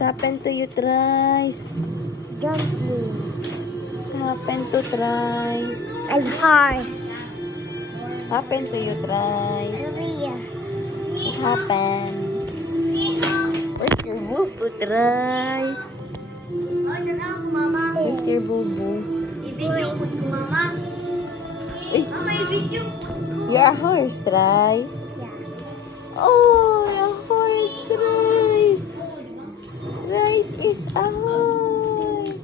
happened to you, Trice? Jumping. What happened to Trice? And horse. What happened to you, Trice? Maria. What happened? Where's your boo-boo, Trice? Mama. Where's your boo-boo? I-video ko to mama. Uy, Mama, i-video ko. you're a horse, Trice. Yeah. Oh, a horse, Trice. Trice is a horse.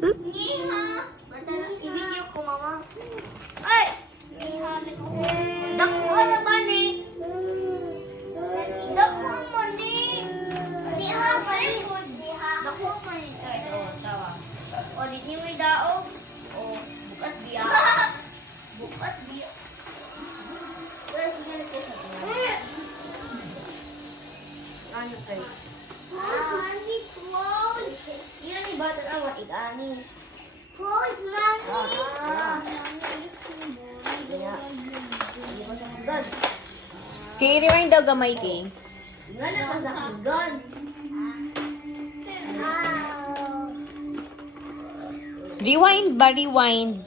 Niha. I-video ko mama. Ay! Dako na ba ni? Dako mo ni. Niha ba ni? Dako mo ni. Tawa. O, di niyo may daog. O, bukas biya. Bukas biya. Pero sige na kayo sa inyo. Ano kayo? Ani, close. Yan ni bata ang matig-ani. Close, mommy. God. Kay, rewind daw gamay, Kay. Nga na pa sa God. Rewind ba? Rewind.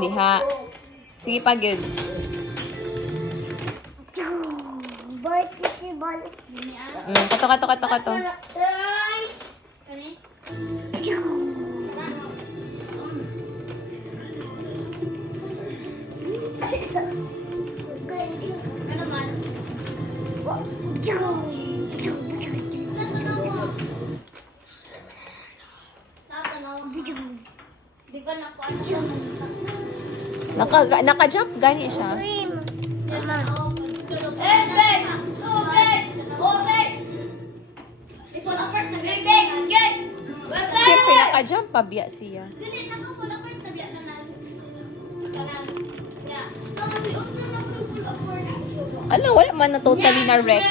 Diha. Sige pa, good. Balik kasi balik. Kato. Guys. Kani? Ano man? Di ba Naka-jump gani siya. Siyempre, naka-jump pa biya siya. Alam, wala man na totally na wreck.